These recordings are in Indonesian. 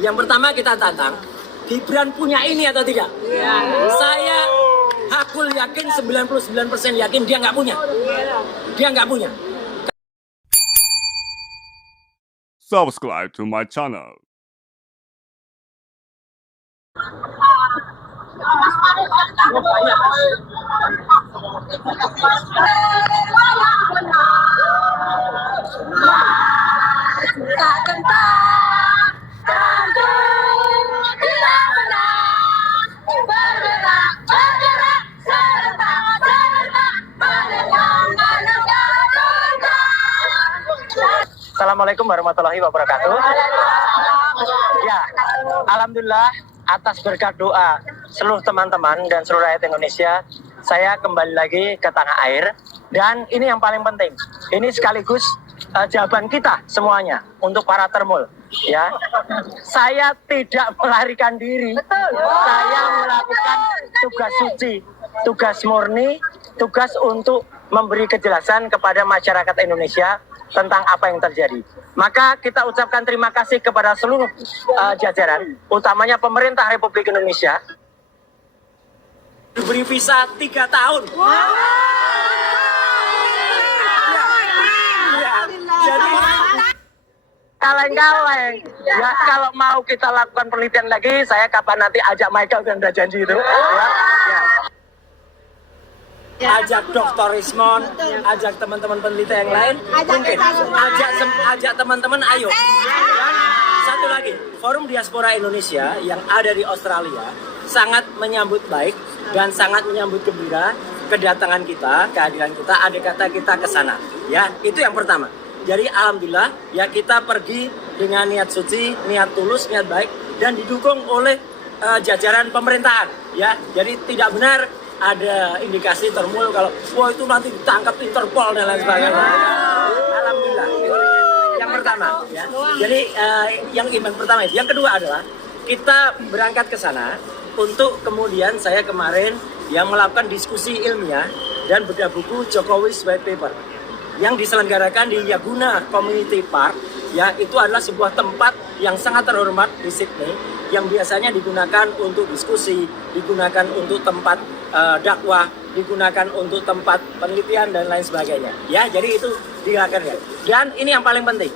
Yang pertama kita tantang, Gibran punya ini atau tidak? Saya hakul yakin 99% yakin dia nggak punya. Dia nggak punya. Subscribe to my channel. Assalamualaikum warahmatullahi wabarakatuh. Ya, alhamdulillah atas berkat doa seluruh teman-teman dan seluruh rakyat Indonesia, saya kembali lagi ke tanah air. Dan ini yang paling penting, ini sekaligus jawaban kita semuanya untuk para termul. Ya, saya tidak melarikan diri, saya melakukan tugas suci, tugas murni, tugas untuk memberi kejelasan kepada masyarakat Indonesia tentang apa yang terjadi. Maka kita ucapkan terima kasih kepada seluruh jajaran, utamanya pemerintah Republik Indonesia. Diberi visa 3 tahun. Jadi Kaleng-kaleng. Ya, kalau mau kita lakukan penelitian lagi, saya kapan nanti ajak Michael dan udah janji itu. ajak Dr. Rismon, ajak teman-teman peneliti yang lain, mungkin ajak teman-teman, ayo. Dan satu lagi, Forum Diaspora Indonesia yang ada di Australia sangat menyambut baik dan sangat menyambut gembira kedatangan kita, kehadiran kita, adik kata kita ke sana. Ya, itu yang pertama. Jadi alhamdulillah ya kita pergi dengan niat suci, niat tulus, niat baik dan didukung oleh jajaran pemerintahan. Ya, jadi tidak benar ada indikasi termul kalau wah itu nanti ditangkap Interpol dan lain sebagainya. Alhamdulillah. Yang pertama, ya. Jadi yang pertama itu. Yang kedua adalah kita berangkat ke sana untuk kemudian saya kemarin yang melakukan diskusi ilmiah dan bedah buku Jokowi's White Paper yang diselenggarakan di Yaguna Community Park. Ya, itu adalah sebuah tempat yang sangat terhormat di Sydney yang biasanya digunakan untuk diskusi, digunakan untuk tempat dakwah, digunakan untuk tempat penelitian dan lain sebagainya. Ya, jadi itu dilakukan ya. Dan ini yang paling penting.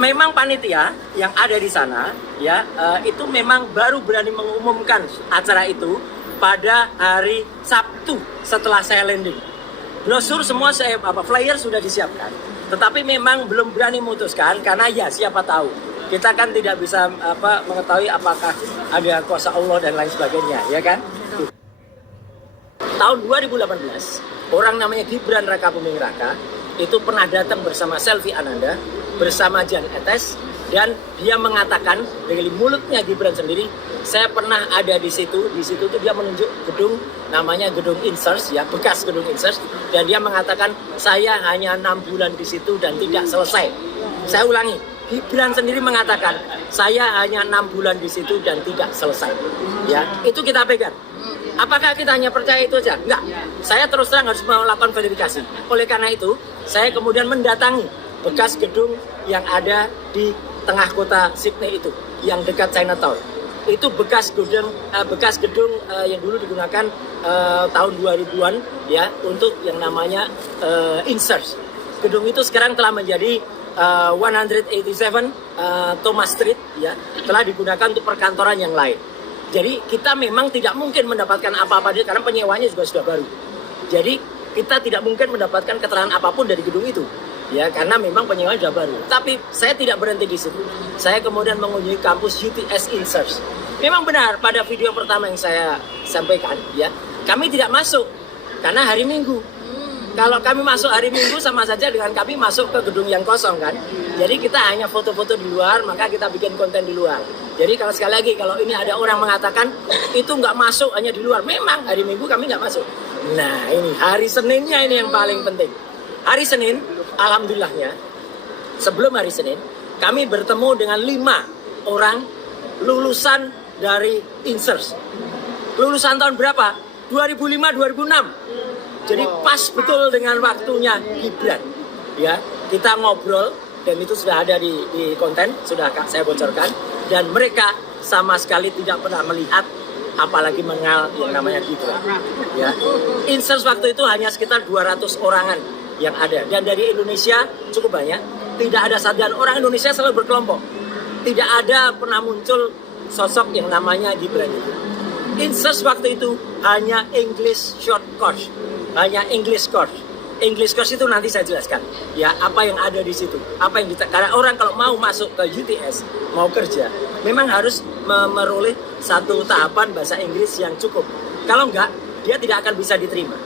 Memang panitia yang ada di sana ya itu memang baru berani mengumumkan acara itu pada hari Sabtu setelah saya landing. Brosur semua flyer sudah disiapkan. Tetapi memang belum berani memutuskan karena ya siapa tahu. Kita kan tidak bisa mengetahui apakah ada kuasa Allah dan lain sebagainya, ya kan? Tahun 2018, orang namanya Gibran Raka Buming Raka itu pernah datang bersama Selvi Ananda, bersama Jan Etes, dan dia mengatakan dari mulutnya Gibran sendiri, saya pernah ada di situ tuh dia menunjuk gedung namanya gedung Insers ya, bekas gedung Insers, dan dia mengatakan saya hanya 6 bulan di situ dan tidak selesai. Saya ulangi, Gibran sendiri mengatakan saya hanya 6 bulan di situ dan tidak selesai. Ya, itu kita pegang. Apakah kita hanya percaya itu saja? Enggak. Saya terus terang harus melakukan verifikasi. Oleh karena itu, saya kemudian mendatangi bekas gedung yang ada di tengah kota Sydney itu, yang dekat Chinatown. Itu bekas gedung yang dulu digunakan tahun 2000-an ya untuk yang namanya Insers. Gedung itu sekarang telah menjadi 187 Thomas Street ya, telah digunakan untuk perkantoran yang lain. Jadi kita memang tidak mungkin mendapatkan apa-apa karena penyewanya juga sudah baru. Jadi kita tidak mungkin mendapatkan keterangan apapun dari gedung itu. Ya, karena memang penyewanya sudah baru. Tapi saya tidak berhenti di situ. Saya kemudian mengunjungi kampus UTS Insers. Memang benar pada video pertama yang saya sampaikan, ya, kami tidak masuk karena hari Minggu. Kalau kami masuk hari Minggu sama saja dengan kami masuk ke gedung yang kosong kan. Jadi kita hanya foto-foto di luar, maka kita bikin konten di luar. Jadi kalau sekali lagi kalau ini ada orang mengatakan itu nggak masuk hanya di luar, memang hari Minggu kami nggak masuk. Nah ini hari Seninnya ini yang paling penting. Hari Senin, alhamdulillahnya, sebelum hari Senin, kami bertemu dengan 5 orang lulusan dari Insers. Lulusan tahun berapa? 2005-2006. Jadi pas betul dengan waktunya Gibran. Ya, kita ngobrol dan itu sudah ada di konten, sudah saya bocorkan. dan mereka sama sekali tidak pernah melihat apalagi mengenal yang namanya Gibran. Ya. Insert waktu itu hanya sekitar 200 orangan yang ada, dan dari Indonesia cukup banyak. Tidak ada satu, dan orang Indonesia selalu berkelompok. Tidak ada pernah muncul sosok yang namanya Gibran itu. Insert waktu itu hanya English short course, hanya English course. English course itu nanti saya jelaskan ya apa yang ada di situ, apa yang karena orang kalau mau masuk ke UTS mau kerja memang harus meroleh satu tahapan bahasa Inggris yang cukup. Kalau enggak dia tidak akan bisa diterima.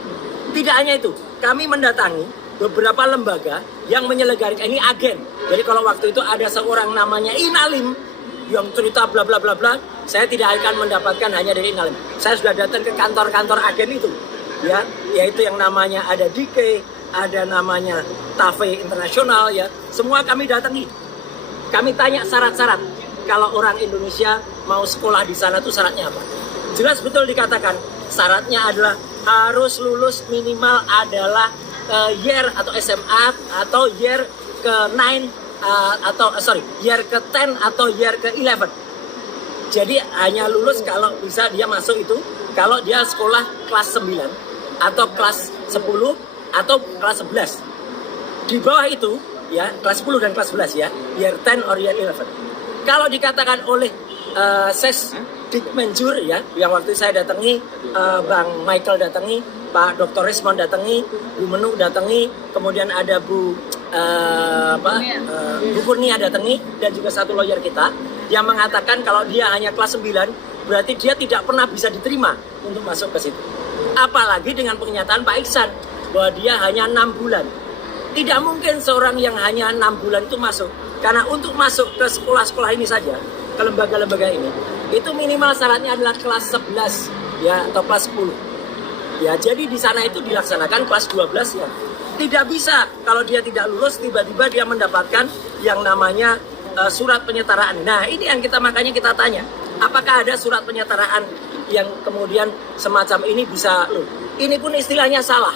Tidak hanya itu, kami mendatangi beberapa lembaga yang menyelenggarakan, ini agen. Jadi kalau waktu itu ada seorang namanya Inalim yang cerita bla bla bla bla, saya tidak akan mendapatkan hanya dari Inalim. Saya sudah datang ke kantor-kantor agen itu. Ya, yaitu yang namanya ada DK, ada namanya TAFE Internasional ya. Semua kami datangi. Kami tanya syarat-syarat. Kalau orang Indonesia mau sekolah di sana tuh syaratnya apa? Jelas betul dikatakan syaratnya adalah harus lulus minimal adalah year atau SMA atau year ke 9 year ke 10 atau year ke 11. Jadi hanya lulus kalau bisa dia masuk itu kalau dia sekolah kelas 9 atau kelas 10 atau kelas 11. Di bawah itu ya, kelas 10 dan kelas 11 ya, year 10 or year 11. Kalau dikatakan oleh Ses Dikmenjur ya, yang waktu saya datangi, Bang Michael datangi, Pak Dr. Rismond datangi, Bu Menu datangi, kemudian ada Bu Kurnia datangi, dan juga satu lawyer kita yang mengatakan kalau dia hanya kelas 9 berarti dia tidak pernah bisa diterima untuk masuk ke situ. Apalagi dengan pernyataan Pak Iksan bahwa dia hanya 6 bulan. Tidak mungkin seorang yang hanya 6 bulan itu masuk. Karena untuk masuk ke sekolah-sekolah ini saja, ke lembaga-lembaga ini, itu minimal syaratnya adalah kelas 11 ya atau kelas 10. Ya, jadi di sana itu dilaksanakan kelas 12 ya. Tidak bisa kalau dia tidak lulus tiba-tiba dia mendapatkan yang namanya surat penyetaraan. Nah, ini yang makanya kita tanya, apakah ada surat penyetaraan yang kemudian semacam ini bisa loh. Ini pun istilahnya salah.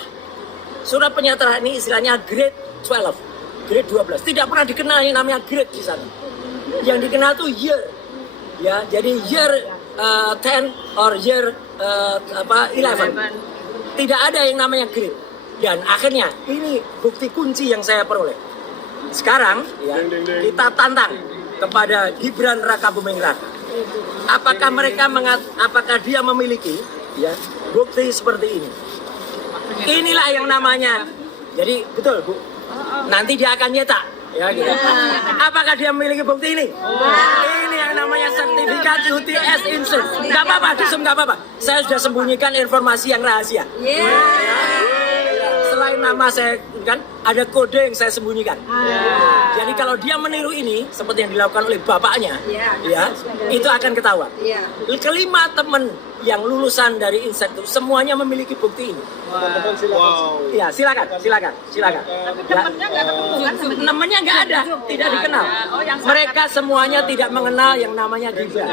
Surat penyetaraan ini istilahnya grade 12, grade 12. Tidak pernah dikenal yang namanya grade di sana. Yang dikenal tuh year. Ya, jadi year 10 or year 11. Tidak ada yang namanya grade. Dan akhirnya ini bukti kunci yang saya peroleh. Sekarang ya, kita tantang kepada Gibran Raka Buming Raka. Apakah dia memiliki ya bukti seperti ini? Inilah yang namanya. Jadi betul Bu. Nanti dia akan nyetak ya gitu. Apakah dia memiliki bukti ini? Ini yang namanya sertifikat UTS Insert. Enggak apa-apa, disum enggak apa-apa. Saya sudah sembunyikan informasi yang rahasia. Selain nama saya kan ada kode yang saya sembunyikan. Jadi kalau dia meniru ini seperti yang dilakukan oleh bapaknya, ya itu akan ketahuan. Kelima teman yang lulusan dari Insert itu semuanya memiliki bukti ini. Ya silakan. Ya. Temennya nggak ada, tidak dikenal. Mereka semuanya tidak mengenal yang namanya Gibran.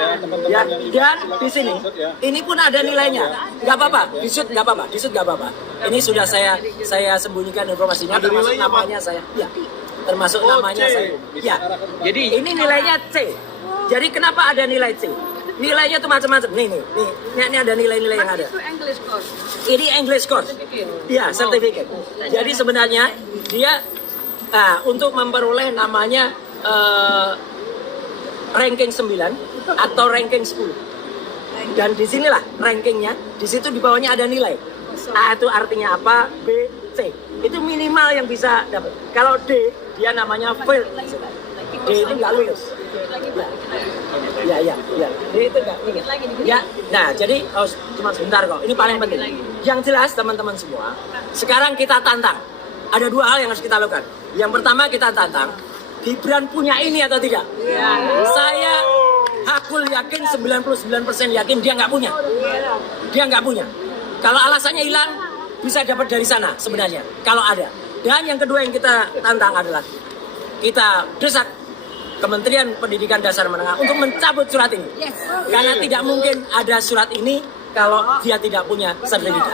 Ya, dan di sini ini pun ada nilainya. Nggak apa-apa, disut nggak apa-apa. Ini sudah saya sembunyikan informasinya, termasuk namanya saya. Ya, termasuk namanya saya. Ya, jadi ini nilainya C. Jadi kenapa ada nilai C? Nilainya tuh macam-macam. Nih, ada nilai-nilai yang ada. Ini English course. Iya, sertifikat. Jadi sebenarnya dia untuk memperoleh namanya ranking 9 atau ranking 10. Dan disinilah rankingnya. Di situ di bawahnya ada nilai. A itu artinya apa? B, C. Itu minimal yang bisa dapat. Kalau D, dia namanya fail. D itu nggak lulus. Ya. D itu nggak lulus. Ya. Nah, jadi cuma sebentar kok. Ini paling penting. Yang jelas teman-teman semua, sekarang kita tantang. Ada dua hal yang harus kita lakukan. Yang pertama kita tantang, Gibran punya ini atau tidak? Saya hakul yakin 99% yakin dia nggak punya. Dia nggak punya. Kalau alasannya hilang, bisa dapat dari sana sebenarnya. Kalau ada. Dan yang kedua yang kita tantang adalah kita desak Kementerian Pendidikan Dasar Menengah untuk mencabut surat ini. Karena tidak mungkin ada surat ini kalau dia tidak punya sertifikat.